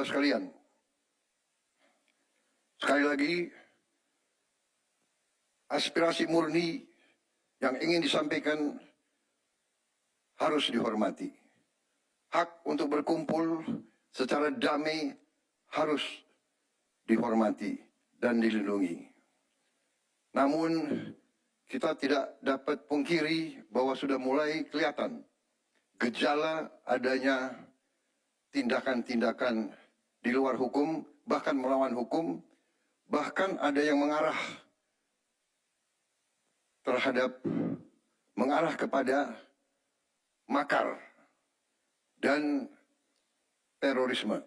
saudara sekalian, sekali lagi, aspirasi murni yang ingin disampaikan harus dihormati. Hak untuk berkumpul secara damai harus dihormati dan dilindungi. Namun, kita tidak dapat pungkiri bahwa sudah mulai kelihatan gejala adanya tindakan-tindakan di luar hukum, bahkan melawan hukum, bahkan ada yang mengarah kepada makar dan terorisme.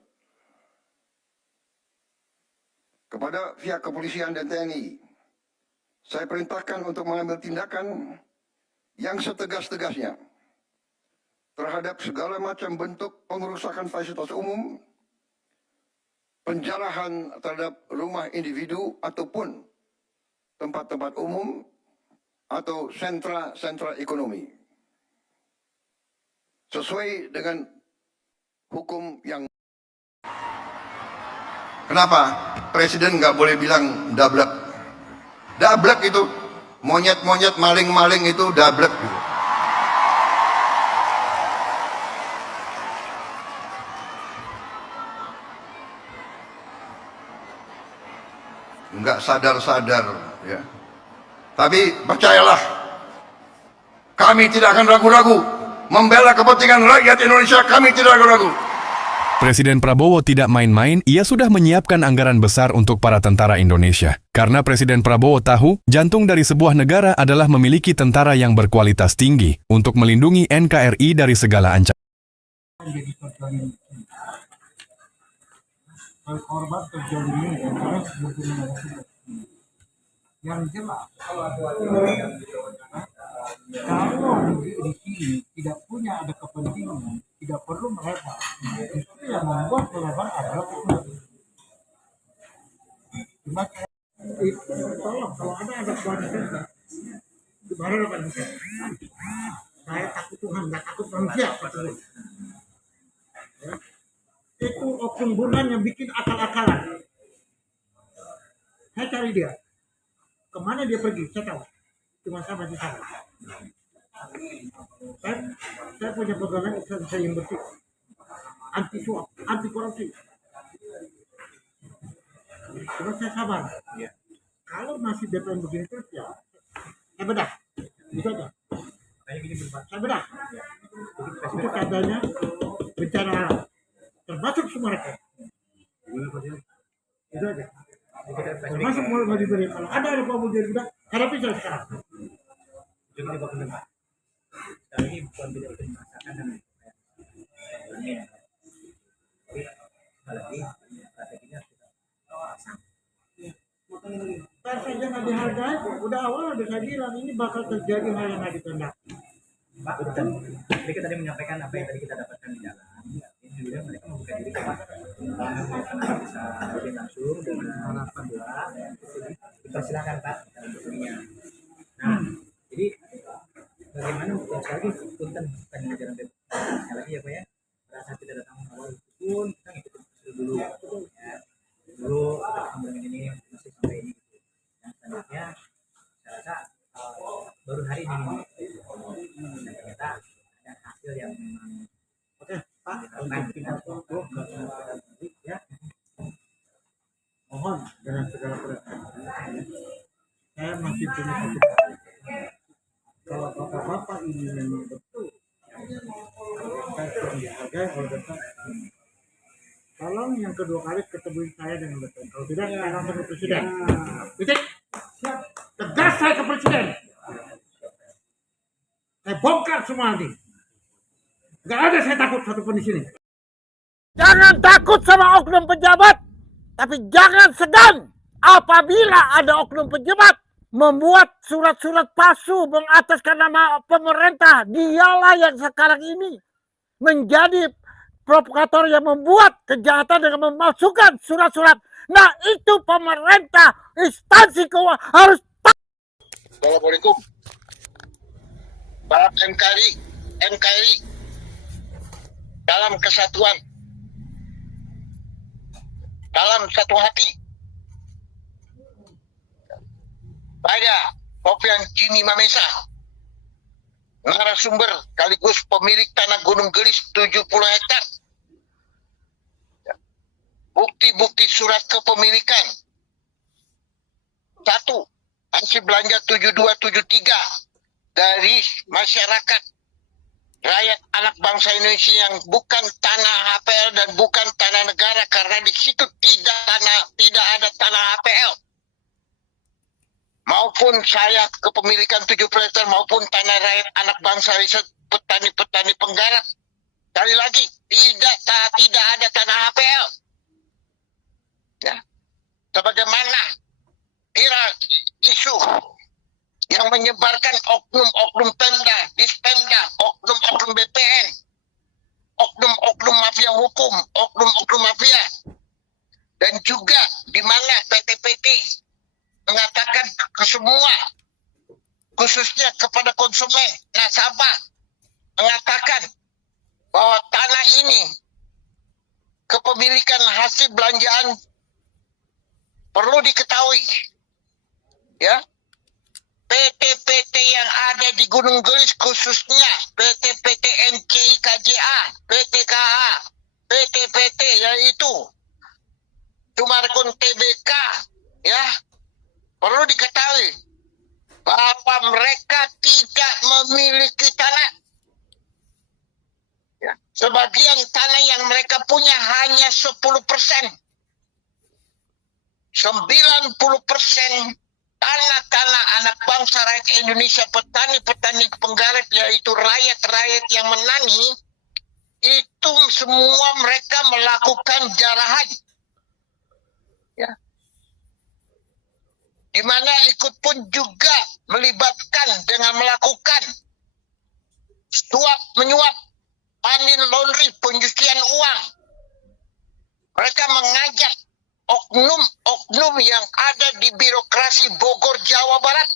Kepada pihak kepolisian dan TNI, saya perintahkan untuk mengambil tindakan yang setegas-tegasnya terhadap segala macam bentuk pengerusakan fasilitas umum, penjarahan terhadap rumah individu ataupun tempat-tempat umum atau sentra-sentra ekonomi. Sesuai dengan hukum yang... Kenapa Presiden nggak boleh bilang dablek? Dablek itu, monyet-monyet, maling-maling itu dablek. Nggak sadar-sadar, ya. Tapi percayalah, kami tidak akan ragu-ragu membela kepentingan rakyat Indonesia. Kami tidak ragu-ragu. Presiden Prabowo tidak main-main, ia sudah menyiapkan anggaran besar untuk para tentara Indonesia. Karena Presiden Prabowo tahu, jantung dari sebuah negara adalah memiliki tentara yang berkualitas tinggi untuk melindungi NKRI dari segala ancaman. Korban terjadinya yang jelas kalau di sini tidak punya ada kepentingan, tidak perlu melebar. Itu yang membuat melebar adalah cuma itu tolong kalau ada kualitas gimana Pak? Saya takut Tuhan, nggak takut manusia. Itu oknum bulan yang bikin akal-akalan. Saya cari dia. Kemana dia pergi? Saya tahu. Cuma saya masih tahu. Saya punya pegangan Islam saya yang bersih. Anti suap, anti korupsi. Cuma saya sabar. Kalau masih DPR begini terus ya, saya bedah. Itu aja. Saya bedah. Itu katanya bencana alam. Termasuk semua mereka. Itu aja. Termasuk mau diberi. Kalau ada mau diberi, hadapi saya sekarang. Juga di bawah Pak. Kali ini bukan tidak bisa dimasakan dan ini. Apalagi strateginya pasang. Saja nggak dihargai, udah awal udah saya bilang ini bakal terjadi hal yang nggak ditendang. Pak, betul. Jadi kita tadi menyampaikan apa yang tadi kita dapatkan di dalam. Kemudian mereka membuka diri ke Pak. Bisa lebih langsung dengan harapan doa. Dipersilakan Pak. Nah, jadi bagaimana sekali lagi punten tadi ajaran sekali lagi ya Pak ya. Rasa tidak datang awal pun kita ngikutin dulu. Ya. Dulu sambil ini masih sampai ini. Dan selanjutnya saya rasa baru hari ini dan ternyata ada hasil yang memang Oke, Pak, untuk kita fokus ya. Mohon dengan segala perhatian. Saya masih punya satu hal. Kalau bapak-bapak ini memang betul, saya sudah dihargai oleh Bapak. Tolong yang kedua kali ketemu saya dengan betul. Kalau tidak, saya langsung ke Presiden. Titik. Tegas saya ke Presiden. Saya bongkar semua ini. Gak ada saya takut satupun di sini. Jangan takut sama oknum pejabat, tapi jangan segan apabila ada oknum pejabat membuat surat-surat palsu mengataskan nama pemerintah. Dialah yang sekarang ini menjadi provokator yang membuat kejahatan dengan memalsukan surat-surat. Nah, itu pemerintah, instansi keuangan harus. Assalamualaikum. Para NKRI dalam kesatuan dalam satu hati. Saya, Sofian Jimmy Mamesa, narasumber sekaligus pemilik tanah Gunung Gelis 70 hektar. Bukti-bukti surat kepemilikan. 1. Hasil belanja 7273 dari masyarakat rakyat anak bangsa Indonesia yang bukan tanah HPL dan bukan tanah negara, karena di situ tidak ada tanah HPL. Maupun saya kepemilikan 70 hektar maupun tanah rakyat anak bangsa riset petani-petani penggarap. Sekali lagi, tidak ada tanah HPL. Ya. Sebagaimana isu yang menyebarkan oknum-oknum Pemda, Dispemda, oknum-oknum BPN, oknum-oknum mafia hukum, oknum-oknum mafia, dan juga di mana PT-PT mengatakan ke semua, khususnya kepada konsumen, nasabah, mengatakan bahwa tanah ini kepemilikan hasil belanjaan. Perlu diketahui, ya, PT-PT yang ada di Gunung Gelis, khususnya PT-PT MCI KJA, PTKA, PT-PT yaitu Sumarkon TBK, ya, perlu diketahui bahwa mereka tidak memiliki tanah. Ya, sebagian tanah yang mereka punya hanya 10%. 90% tanah-tanah anak bangsa rakyat Indonesia, petani-petani penggarap, yaitu rakyat-rakyat yang menani, itu semua mereka melakukan jarahan. Ya. Di mana ikut pun juga melibatkan dengan melakukan suap menyuap, money laundry, pencucian uang. Mereka mengajak oknum-oknum yang ada di birokrasi Bogor, Jawa Barat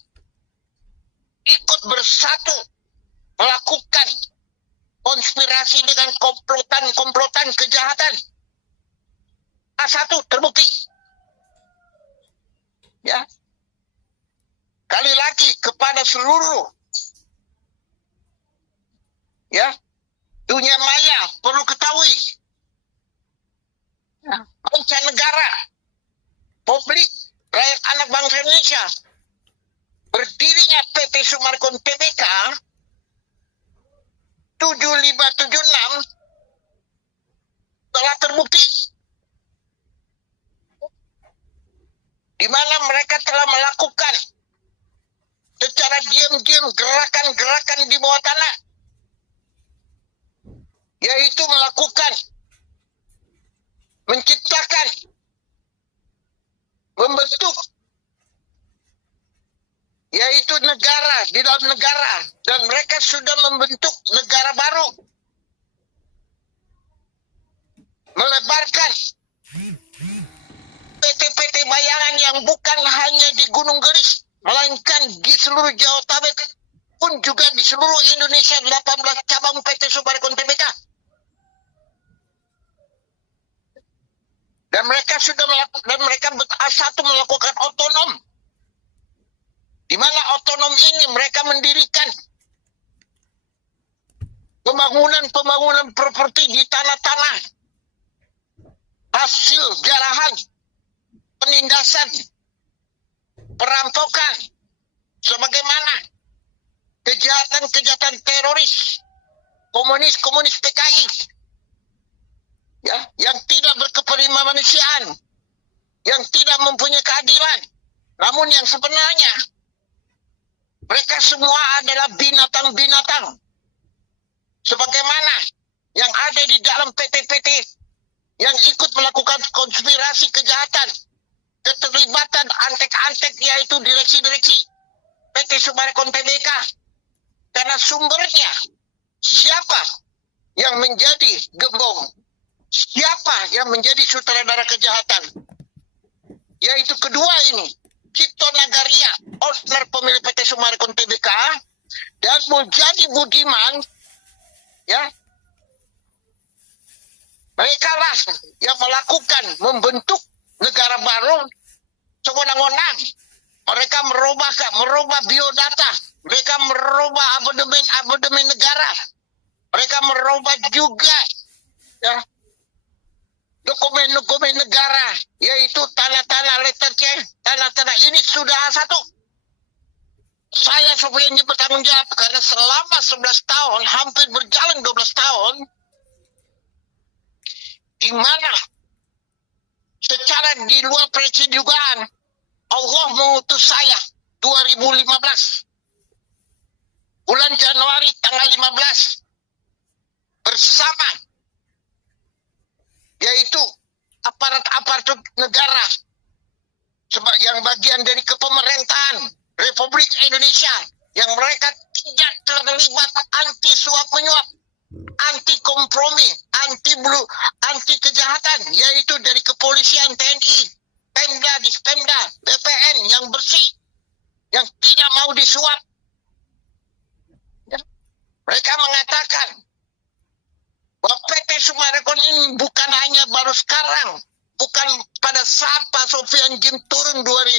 ikut bersatu melakukan konspirasi dengan komplotan kejahatan. A1 terbukti. Ya. Kali lagi kepada seluruh, ya, dunia maya perlu ketahui, mancanegara, publik, rakyat anak bangsa Indonesia, berdirinya PT Sumarkon TBK 7576 telah terbukti, di mana mereka telah melakukan secara diam-diam gerakan-gerakan di bawah tanah, yaitu melakukan, menciptakan, membentuk, yaitu negara di dalam negara, dan mereka sudah membentuk negara baru, melebarkan PT-PT bayangan yang bukan hanya di Gunung Gelis, melainkan di seluruh Jawa Tabek pun juga di seluruh Indonesia, 18 cabang PT Sumarkon TBK. Dan mereka sudah satu melakukan otonom, di mana otonom ini mereka mendirikan pembangunan properti di tanah-tanah hasil jarahan, penindasan, perampokan, sebagaimana kejahatan teroris, komunis PKI, ya, yang tidak berkemanusiaan, yang tidak mempunyai keadilan, namun yang sebenarnya mereka semua adalah binatang-binatang, sebagaimana yang ada di dalam PT-PT yang ikut melakukan konspirasi kejahatan, keterlibatan antek-antek, yaitu direksi-direksi PT Sumarkon TBK. Karena sumbernya, siapa yang menjadi gembong, siapa yang menjadi sutradara kejahatan, yaitu kedua ini, Cipto Nagaria, owner pemilik PT Sumarkon TBK, dan Muljadi Budiman, ya, Mereka lah yang melakukan, membentuk negara baru sewenang-wenang. Mereka merubah biodata. Mereka merubah abodemen negara. Mereka merubah juga ya, dokumen-dokumen negara, yaitu tanah-tanah letter C, tanah-tanah ini sudah A1. Saya Sofian bertanggung jawab karena selama 11 tahun, hampir berjalan 12 tahun, di mana secara di luar persidangan Allah mengutus saya 2015 bulan Januari tanggal 15 bersama yaitu aparat negara yang bagian dari kepemerintahan Republik Indonesia yang mereka tidak terlibat anti suap menyuap, anti kompromi, anti kejahatan, yaitu dari kepolisian, TNI, Pemda, Dispemda, BPN yang bersih, yang tidak mau disuap. Mereka mengatakan bahwa PT Sumarekon ini bukan hanya baru sekarang, bukan pada saat Pak Sofian Jim turun 2000,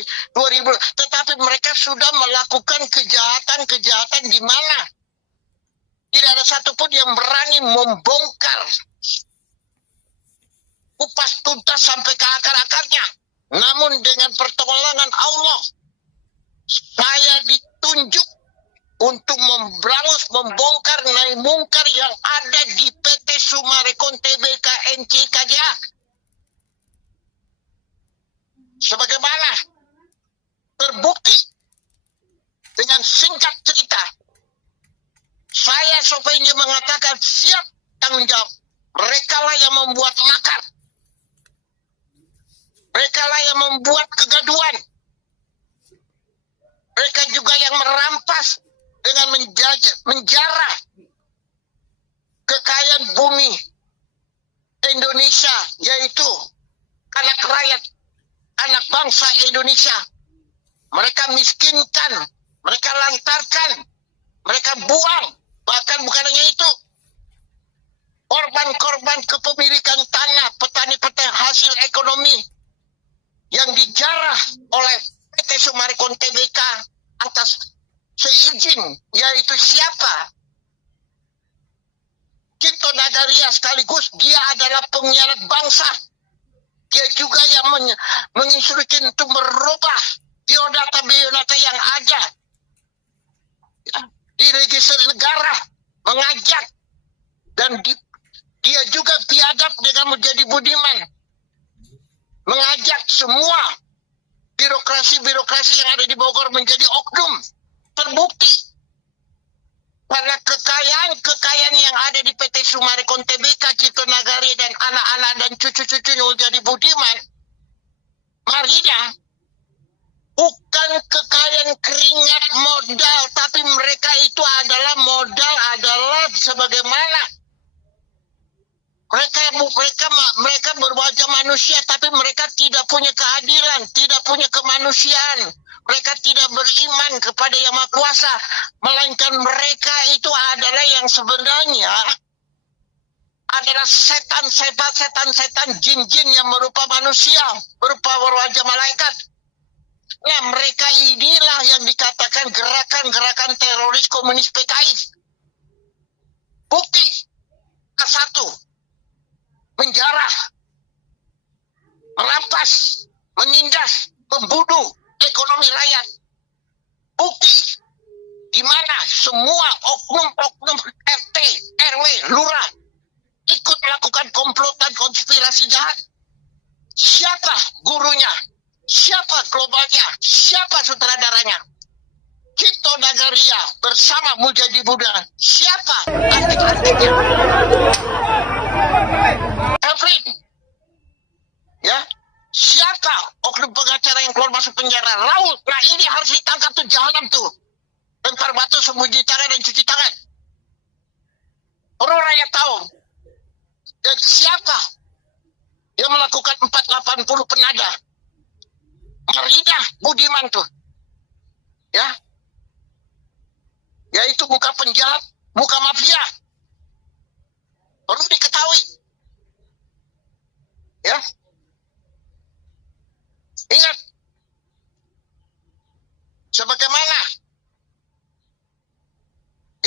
tetapi mereka sudah melakukan kejahatan-kejahatan di mana tidak ada satupun yang berani membongkar, kupas tuntas sampai ke akar-akarnya. Namun dengan pertolongan Allah, saya ditunjuk untuk memberangus, membongkar naik mungkar yang ada di PT Sumarekon Tbk NCKJA. Sebagaimana terbukti dengan singkat cerita, saya Sofian mengatakan siap tanggung jawab. Mereka lah yang membuat makar. Mereka lah yang membuat kegaduhan. Mereka juga yang merampas dengan menjarah kekayaan bumi Indonesia, yaitu anak rakyat, anak bangsa Indonesia. Mereka miskinkan, mereka lantarkan, mereka buang. Bahkan bukan hanya itu, korban-korban kepemilikan tanah, petani-petani hasil ekonomi yang dijarah oleh PT Sumarekon Tbk atas seizin, yaitu siapa? Cipto Nagaria, sekaligus dia adalah pengkhianat bangsa. Dia juga yang menginstruksi untuk merubah biodata yang ada di register negara, mengajak, dan dia juga biadab dengan menjadi budiman, mengajak semua birokrasi yang ada di Bogor menjadi oknum. Terbukti karena kekayaan yang ada di PT Sumarekon Tbk, Cipto Nagari dan anak-anak dan cucu-cucunya menjadi budiman. Marinya bukan kekayaan keringat modal, tapi mereka itu adalah modal sebagaimana mereka berwajah manusia, tapi mereka tidak punya keadilan, tidak punya kemanusiaan. Mereka tidak beriman kepada Yang Maha Kuasa, melainkan mereka itu adalah yang sebenarnya adalah setan jin-jin yang berupa manusia, berupa berwajah malaikat. Nah, mereka inilah yang dikatakan gerakan-gerakan teroris komunis PKI. Bukti ke-1, menjarah, merampas, menindas, membunuh ekonomi rakyat. Bukti di mana semua oknum-oknum RT, RW, lurah ikut melakukan komplotan konspirasi jahat. Siapa gurunya? Siapa globalnya? Siapa sutradaranya? Cipto Nagaria bersama Mujadi Buddha. Siapa adik-adiknya? Efrin, ya, siapa oknum pengacara yang keluar masuk penjara? Raul. Nah, ini harus ditangkap tuh, jahanam tuh. Lempar batu, sembunyi tangan dan cuci tangan. Perlu rakyat tahu. Dan siapa yang melakukan 480 penada? Marina Budiman tuh, ya, yaitu muka penjahat, muka mafia. Perlu diketahui. Ya, ingat, sebagaimana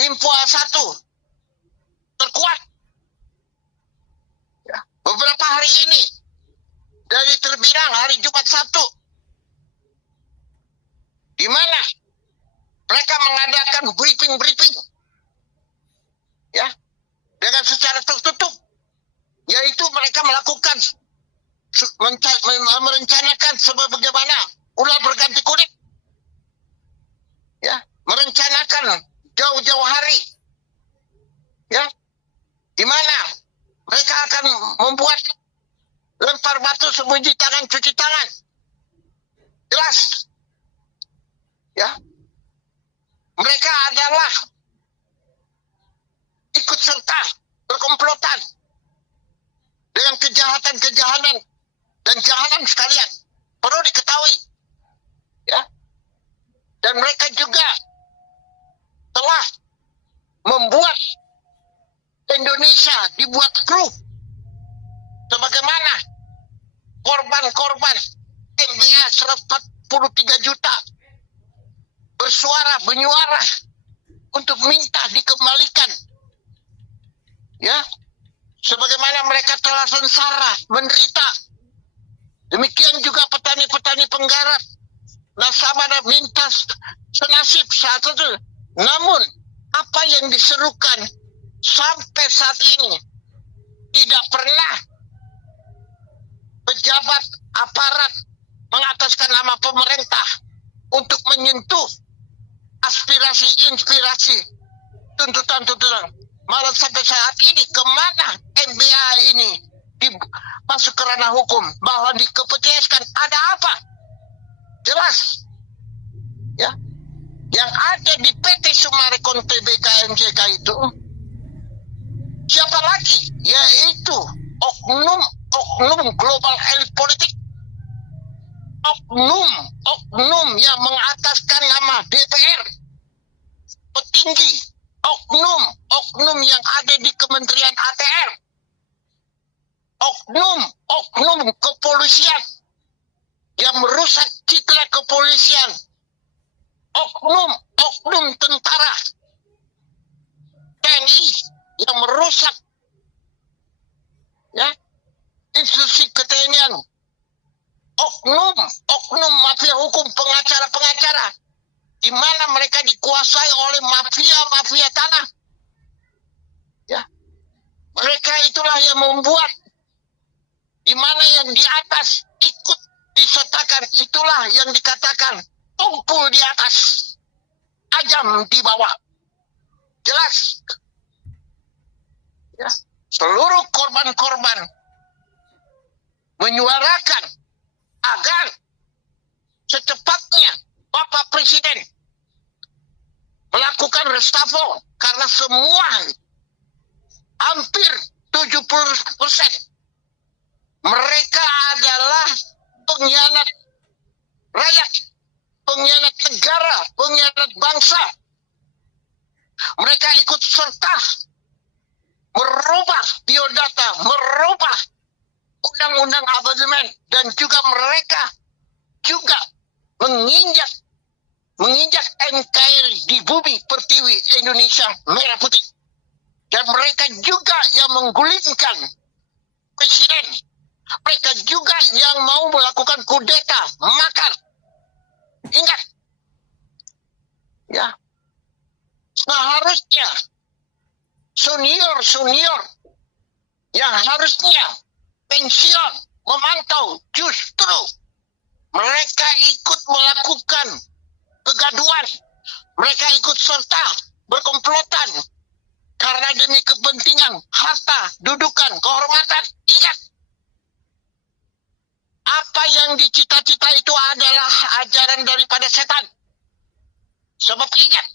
info A1 terkuat ya, beberapa hari ini dari terbilang hari Jumat Sabtu, di mana mereka mengadakan briefing ya dengan secara tertutup, yaitu mereka melakukan merencanakan sebagaimana ular berganti kulit ya, merencanakan jauh-jauh hari ya, di mana mereka akan membuat lempar batu sembunyi tangan cuci tangan, jelas ya, mereka adalah ikut serta berkomplotan dengan kejahatan dan jahanan sekalian, perlu diketahui ya. Dan mereka juga telah membuat Indonesia dibuat kru sebagaimana korban MBA 143 juta menyuara untuk minta dikembalikan ya, sebagaimana mereka telah sengsara menderita. Demikian juga petani-petani penggarap nasabah dan minta senasib saat itu. Namun apa yang diserukan sampai saat ini tidak pernah pejabat aparat mengataskan nama pemerintah untuk menyentuh aspirasi-inspirasi tuntutan-tuntutan. Malah sampai saat ini kemana MBA ini masuk ke ranah hukum, bahwa di KPTS ada apa? Jelas ya, yang ada di PT Summarecon Tbk MJK itu siapa lagi? Yaitu oknum global elit politik, oknum yang mengataskan nama DPR, petinggi, oknum yang ada di Kementerian ATR, oknum kepolisian yang merusak citra kepolisian, oknum tentara TNI yang merusak ya institusi ketenian, oknum mafia hukum, pengacara di mana mereka dikuasai oleh mafia tanah ya. Mereka itulah yang membuat di mana yang di atas ikut disertakan, itulah yang dikatakan tumpul di atas, ajam di bawah. Jelas ya, seluruh korban menyuarakan agar secepatnya Bapak Presiden melakukan reshuffle, karena semua hampir 70% mereka adalah pengkhianat rakyat, pengkhianat negara, pengkhianat bangsa. Mereka ikut serta merubah biodata, merubah undang-undang amandemen, dan juga mereka juga menginjak NKRI di bumi pertiwi Indonesia merah putih. Dan mereka juga yang menggulingkan presiden. Mereka juga yang mau melakukan kudeta, makar. Ingat ya, seharusnya senior yang harusnya pensiun memantau, justru mereka ikut melakukan kegaduhan, mereka ikut serta berkomplotan karena demi kepentingan harta, dudukan, kehormatan. Ingat, apa yang dicita-cita itu adalah ajaran daripada setan. Sebab ingat,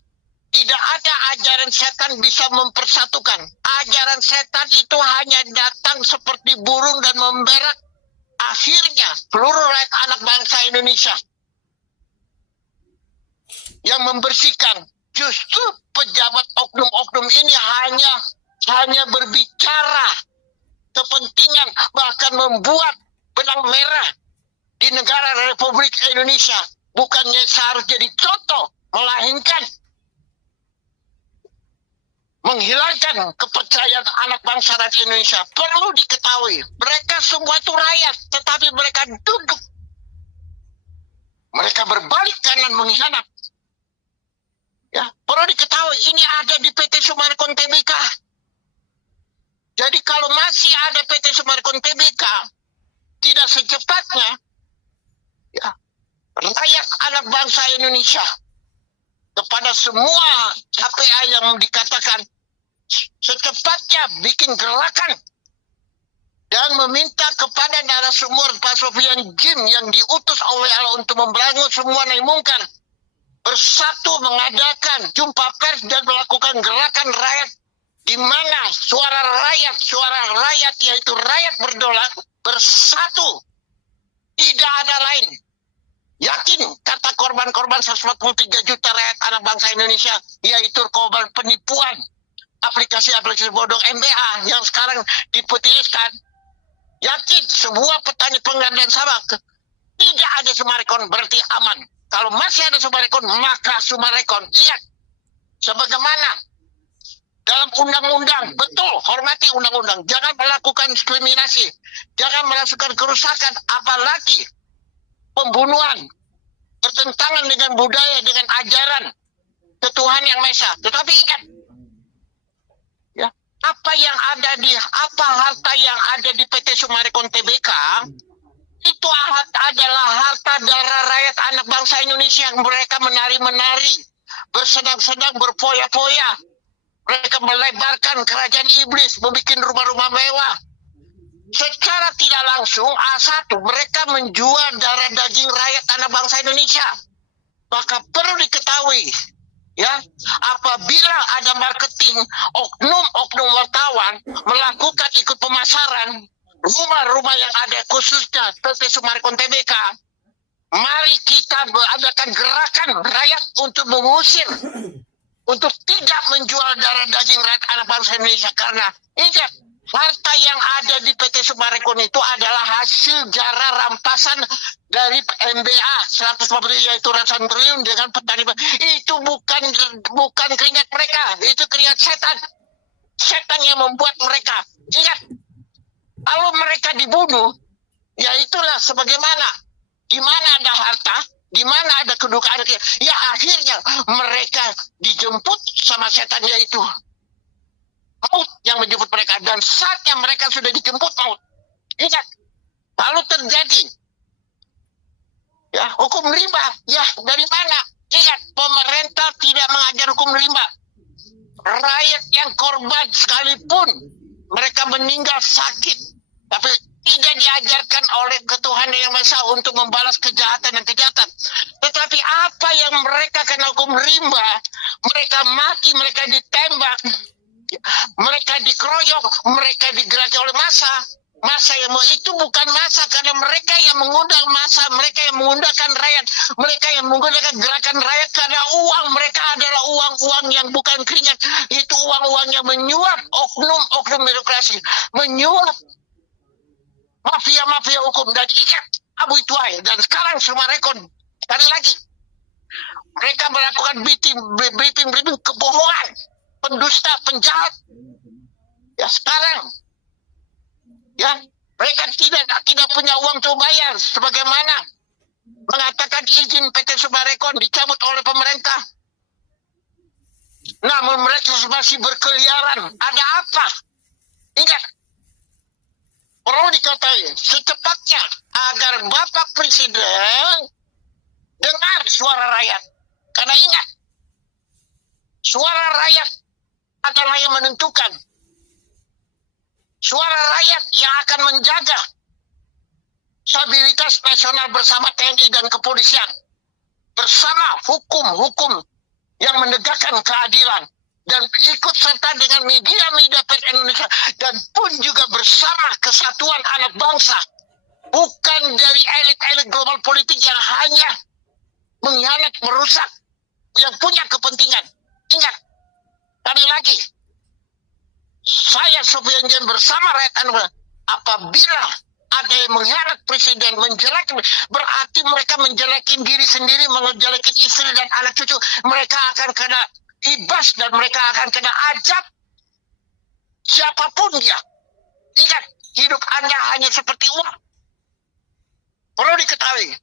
tidak ada ajaran setan bisa mempersatukan. Ajaran setan itu hanya datang seperti burung dan memberak. Akhirnya seluruh rakyat anak bangsa Indonesia yang membersihkan, justru pejabat oknum-oknum ini hanya berbicara kepentingan, bahkan membuat benang merah di negara Republik Indonesia. Bukannya seharusnya jadi contoh, melainkan menghilangkan kepercayaan anak bangsa rakyat Indonesia. Perlu diketahui, mereka semua itu rakyat, tetapi mereka duduk. Mereka berbalik kanan mengkhianat. Ya, perlu diketahui, ini ada di PT Summarecon Tbk. Jadi kalau masih ada PT Summarecon Tbk, tidak secepatnya, ya, rakyat anak bangsa Indonesia kepada semua KPA yang dikatakan secepatnya bikin gerakan dan meminta kepada narasumber Pak Sofian Jim yang diutus oleh Allah untuk memberangus semua naik mungkar, bersatu mengadakan jumpa pers dan melakukan gerakan rakyat, di mana suara rakyat yaitu rakyat berdaulat bersatu, tidak ada lain. Yakin kata korban-korban 143 juta rakyat anak bangsa Indonesia, yaitu korban penipuan aplikasi bodong MBA yang sekarang diputuskan. Yakin semua petani penggandaan sawah tidak ada Summarecon berarti aman. Kalau masih ada Summarecon, maka Summarecon lihat sebagaimana dalam undang-undang, betul, hormati undang-undang, jangan melakukan diskriminasi, jangan melakukan kerusakan, apalagi pembunuhan, bertentangan dengan budaya, dengan ajaran Tuhan Yang Maha Esa. Tetapi ingat, ya, apa harta yang ada di PT Summarecon Tbk itu adalah harta darah rakyat anak bangsa Indonesia yang mereka menari-menari, bersenang-senang, berfoya-foya. Mereka melebarkan kerajaan iblis, membuat rumah-rumah mewah. Secara tidak langsung, A1, mereka menjual darah daging rakyat anak bangsa Indonesia. Maka perlu diketahui, ya, apabila ada marketing oknum-oknum wartawan melakukan ikut pemasaran rumah-rumah yang ada khususnya PT Summarecon Tbk, mari kita adakan gerakan rakyat untuk mengusir, untuk tidak menjual darah daging rakyat anak bangsa Indonesia. Karena ingat, harta yang ada di PT Summarecon itu adalah hasil jara rampasan dari MBA 150, yaitu ratusan triliun dengan petani. Itu bukan keringat mereka, itu keringat setan. Setan yang membuat mereka. Ingat, kalau mereka dibunuh, ya itulah sebagaimana di mana ada harta, di mana ada kedukaan, ya akhirnya mereka dijemput sama setan, yaitu maut yang menjemput mereka. Dan saatnya mereka sudah dijemput maut. Ingat, lalu terjadi, ya, hukum rimba. Ya, dari mana? Ingat, pemerintah tidak mengajar hukum rimba. Rakyat yang korban sekalipun mereka meninggal sakit, tapi tidak diajarkan oleh Tuhan Yang Maha Esa untuk membalas kejahatan dan kejahatan. Tetapi apa yang mereka kena hukum rimba, mereka mati, mereka ditembak, mereka dikeroyok, mereka digeraki oleh massa. Massa yang itu bukan massa, karena mereka yang mengundang massa, mereka yang mengundangkan rakyat, mereka yang menggunakan gerakan rakyat, karena uang mereka adalah uang-uang yang bukan keringat. Itu uang-uang yang menyuap oknum-oknum birokrasi, menyuap mafia-mafia hukum. Dan ingat, Abu Ituai dan sekarang Summarecon, sekali lagi, mereka melakukan briefing kebohongan, pendusta, penjahat. Ya sekarang, ya, mereka tidak punya uang untuk bayar, sebagaimana mengatakan izin PT Summarecon dicabut oleh pemerintah. Namun mereka masih berkeliaran. Ada apa? Ingat, perlu diketahui secepatnya agar Bapak Presiden dengar suara rakyat. Karena ingat, suara rakyat adalah yang menentukan. Suara rakyat yang akan menjaga stabilitas nasional bersama TNI dan kepolisian, bersama hukum-hukum yang menegakkan keadilan, dan ikut serta dengan media-media pers Indonesia, dan pun juga bersama kesatuan anak bangsa, bukan dari elit-elit global politik yang hanya mengkhianat, merusak, yang punya kepentingan. Ingat, tadi lagi, saya Sofian Jem bersama rakyat apabila ada yang mengkhianat presiden, menjelekan, berarti mereka menjelekin diri sendiri, menjelekin istri dan anak cucu. Mereka akan kena ibas dan mereka akan kena ajab. Siapapun dia. Ingat, hidup Anda hanya seperti uang. Perlu diketahui.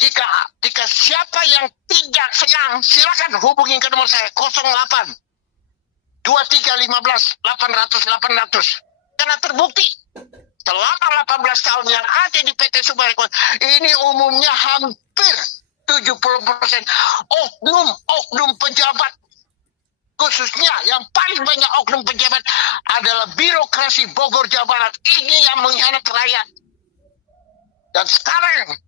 Jika siapa yang tidak senang, silakan hubungi ke nomor saya 08 23 15 800. Karena terbukti selama 18 tahun yang ada di PT Summarecon ini umumnya hampir 70% oknum pejabat, khususnya yang paling banyak oknum pejabat adalah birokrasi Bogor Jawa Barat. Ini yang mengkhianat rakyat. Dan sekarang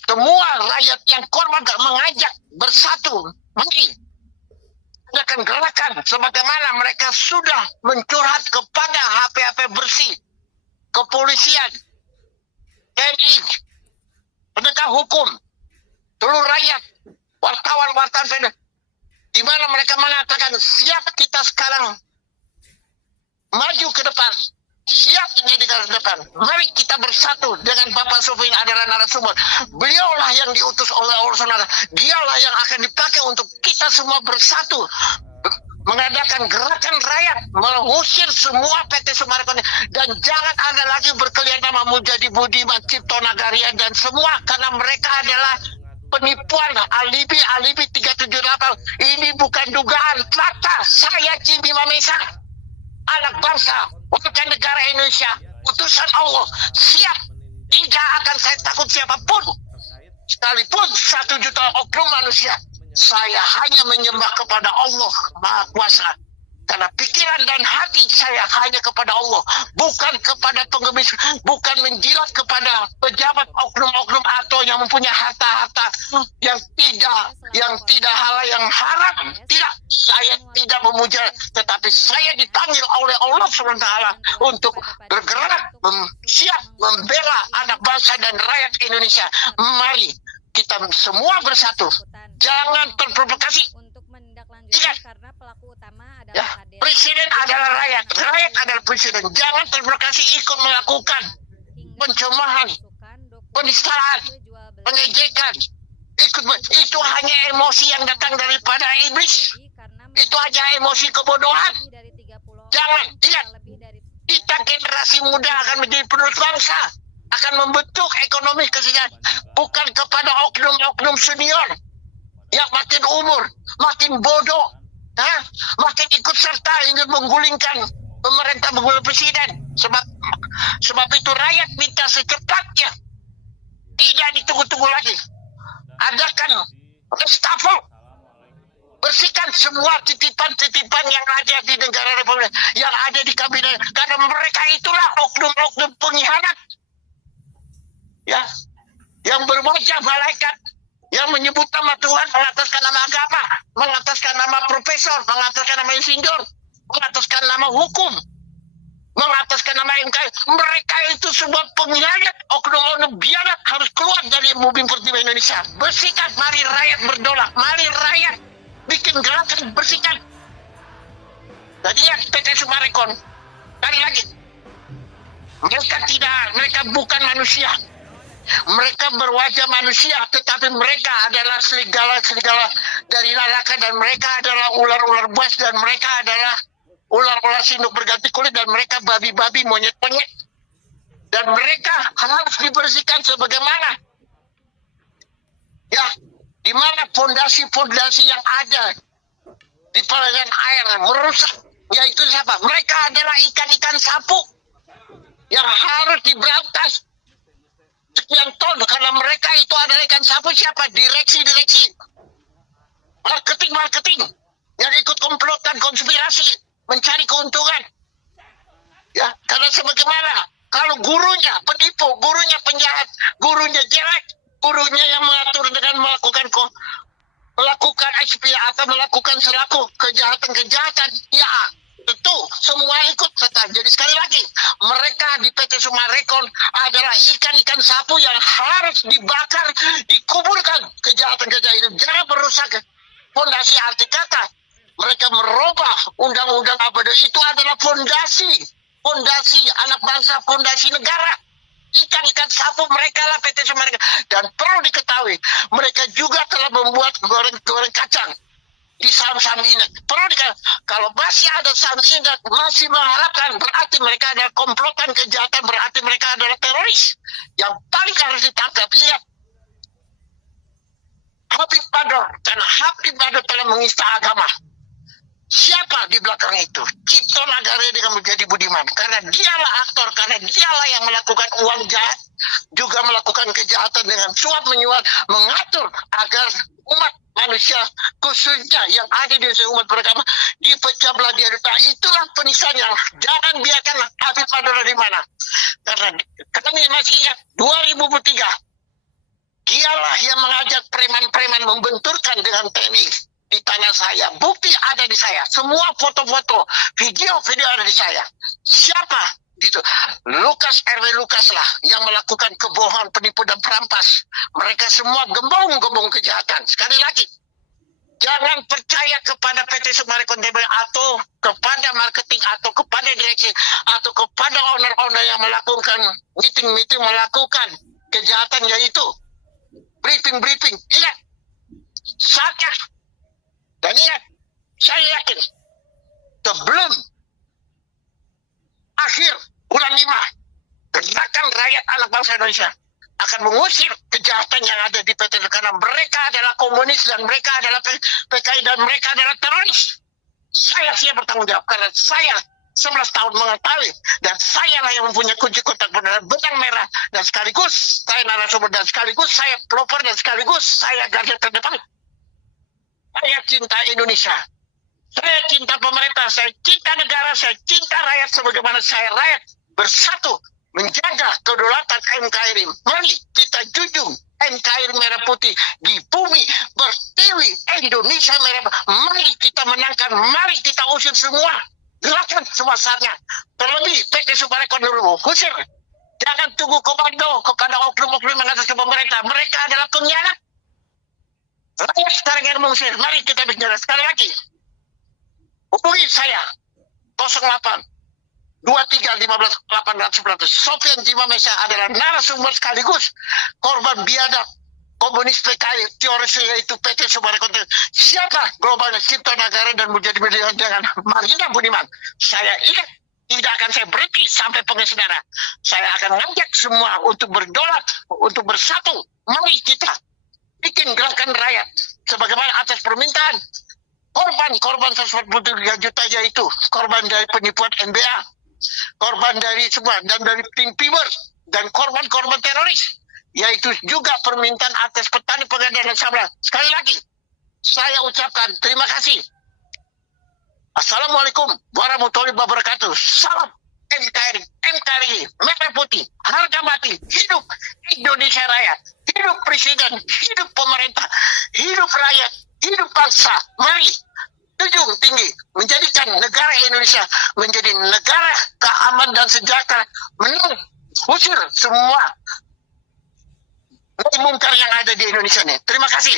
semua rakyat yang korban mengajak bersatu, mari adakan gerakan sebagaimana mereka sudah mencurhat kepada HP-HP bersih, kepolisian, TNI, penegak hukum, seluruh rakyat, wartawan-wartawan, di mana mereka mengatakan siap kita sekarang maju ke depan, siap menjadi garis depan. Mari kita bersatu dengan Bapak Sofian adalah narasumber. Beliaulah yang diutus oleh Allah Saudara. Dialah yang akan dipakai untuk kita semua bersatu mengadakan gerakan rakyat, mengusir semua PT Summarecon dan jangan ada lagi berkeliaran nama Mujadi Budiman, Cipto Nagarian dan semua, karena mereka adalah penipuan, alibi 378. Ini bukan dugaan, fakta. Saya Cimi Mamesa, anak bangsa, warga negara Indonesia, utusan Allah, siap. Tidak akan saya takut siapapun, sekalipun 1 juta oknum manusia. Saya hanya menyembah kepada Allah Maha Kuasa. Karena pikiran dan hati saya hanya kepada Allah, bukan kepada pengemis, bukan menjilat kepada pejabat oknum-oknum atau yang mempunyai harta-harta yang tidak halal, yang haram. Tidak, saya tidak memuja, tetapi saya dipanggil oleh Allah SWT untuk bergerak, siap membela anak bangsa dan rakyat Indonesia. Mari kita semua bersatu, jangan terprovokasi. Ingat, karena pelaku utama ya, adalah presiden adalah rakyat, rakyat adalah presiden. Jangan terprovokasi ikut melakukan pencemaran, penistaan, pengejekan. Itu hanya emosi yang datang daripada iblis. Itu hanya emosi kebodohan. Jangan, ingat, kita generasi muda akan menjadi penerus bangsa, akan membentuk ekonomi kesejahteraan, bukan kepada oknum-oknum senior yang makin umur, makin bodoh, makin ikut serta ingin menggulingkan pemerintah, menggulingkan presiden. Sebab itu rakyat minta secepatnya, tidak ditunggu-tunggu lagi. Adakan reshuffle, bersihkan semua titipan-titipan yang ada di negara Republik, yang ada di kabinet, karena mereka itulah oknum-oknum pengkhianat, ya, yang berwajah malaikat, yang menyebut nama Tuhan, mengataskan nama agama, mengataskan nama profesor, mengataskan nama insinyur, mengataskan nama hukum, mengataskan nama MK. Mereka itu sebuah pengkhianat, oknum-oknum biadab, harus keluar dari Moving Pertiwi Indonesia. Bersihkan, mari rakyat berdaulat, mari rakyat bikin gerakan, bersihkan. Jadi ya, PT Summarecon, kali lagi, mereka bukan manusia. Mereka berwajah manusia, tetapi mereka adalah serigala-serigala dari neraka, dan mereka adalah ular-ular buas, dan mereka adalah ular-ular sinduk berganti kulit, dan mereka babi-babi, monyet-monyet. Dan mereka harus dibersihkan sebagaimana, ya, di mana fondasi-fondasi yang ada di perairan air merusak, yaitu siapa? Mereka adalah ikan-ikan sapu yang harus diberantas. Sekian ton, karena mereka itu adalah ikan sapu. Siapa? Direksi marketing yang ikut komplotan, konspirasi, mencari keuntungan, ya. Karena sebagaimana kalau gurunya penipu, gurunya penjahat, gurunya jelek, gurunya yang mengatur dengan melakukan SP atau melakukan selaku kejahatan, ya tentu semua ikut serta. Jadi sekali lagi, mereka di PT Summarecon adalah ikan-ikan sapu yang harus dibakar, dikuburkan kejahatan itu. Jangan merusak fondasi arti kata. Mereka merubah undang-undang APD. Itu adalah fondasi anak bangsa, fondasi negara. Ikan-ikan sapu mereka lah PT Semarang. Dan perlu diketahui, mereka juga telah membuat goreng kacang di saham-saham Indek. Perlu diketahui, kalau masih ada saham Indek masih mengharapkan, berarti mereka adalah komplotan kejahatan, berarti mereka adalah teroris. Yang paling harus ditangkap, lihat Habib Bador, karena Habib Bador telah menista agama. Siapa di belakang itu? Cipto Nagare dengan menjadi Budiman. Karena dialah aktor, karena dialah yang melakukan uang jahat, juga melakukan kejahatan dengan suap menyuap, mengatur agar umat manusia, khususnya yang ada di umat beragama, dipecah belah di dunia. Itulah penistaan yang jangan biarkan Habib Bador di mana. Karena kami masih ingat 2003, dialah yang mengajak preman-preman membenturkan dengan TNI. Di tanah saya, bukti ada di saya, semua foto-foto, video-video ada di saya. Siapa itu? RW Lukas lah yang melakukan kebohongan, penipu dan perampas. Mereka semua gembong-gembong kejahatan. Sekali lagi, jangan percaya kepada PT Semarang Kontable atau kepada marketing atau kepada direksi atau kepada owner-owner yang melakukan meeting-meeting, melakukan kejahatan, yaitu briefing. Ingat, saatnya. Dan ingat, saya yakin sebelum akhir bulan 5, gerakan rakyat anak bangsa Indonesia akan mengusir kejahatan yang ada di PT karena mereka adalah komunis dan mereka adalah PKI dan mereka adalah teroris. Saya siap bertanggung jawab karena saya 11 tahun mengetahui dan saya lah yang mempunyai kunci kotak benar benang merah dan sekaligus saya narasumber dan sekaligus saya pelopor dan sekaligus saya garda terdepan. Saya cinta Indonesia, saya cinta pemerintah, saya cinta negara, saya cinta rakyat sebagaimana saya rakyat bersatu menjaga kedaulatan NKRI. Mari kita junjung NKRI merah putih di bumi bertiwi Indonesia merah. Mari kita menangkan, mari kita usir semua. Gerakan semua saatnya. Terlebih PT Semarang Kontable usir. Jangan tunggu komando kepada oknum-oknum yang atas pemerintah. Mereka adalah pengkhianat. Rakyat sekarang yang mengusir. Mari kita bicara sekali lagi. Hubungi saya 08 23 15 800. Sofian Jima Mesa adalah narasumber sekaligus korban biadab komunis PKI teoris yaitu PT Semarang Kontable. Siapa globalnya Cipto Nagare dan menjadi miliar dengan Marina Budiman. Saya ingat tidak akan saya berhenti sampai pengesaudara. Saya akan ngajak semua untuk berdaulat, untuk bersatu. Mari kita bikin gerakan rakyat sebagaimana atas permintaan korban 143 juta, yaitu korban dari penipuan NBA, korban dari semua dan dari tim Pibers dan korban teroris, yaitu juga permintaan atas petani pegadaian dan Sabra. Sekali lagi saya ucapkan terima kasih. Assalamualaikum warahmatullahi wabarakatuh. Salam NKRI merah putih, harga mati, hidup Indonesia Raya, hidup presiden, hidup pemerintah, hidup rakyat, hidup bangsa. Mari junjung tinggi menjadikan negara Indonesia menjadi negara keamanan dan sejahtera, usir semua mungkar yang ada di Indonesia ini. Terima kasih.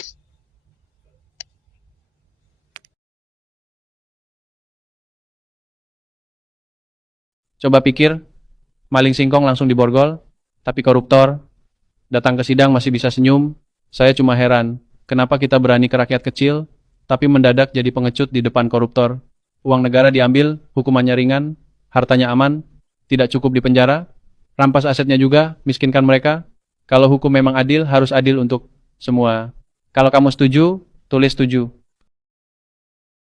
Coba pikir, maling singkong langsung diborgol, tapi koruptor datang ke sidang masih bisa senyum. Saya cuma heran, kenapa kita berani ke rakyat kecil, tapi mendadak jadi pengecut di depan koruptor. Uang negara diambil, hukumannya ringan, hartanya aman, tidak cukup di penjara, rampas asetnya juga, miskinkan mereka. Kalau hukum memang adil, harus adil untuk semua. Kalau kamu setuju, tulis setuju.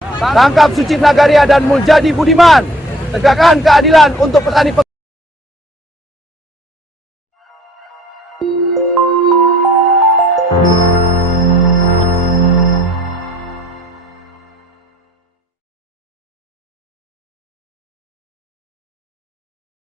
Tangkap Sucipto Nagaria dan Muljadi Budiman. Tegakkan keadilan untuk petani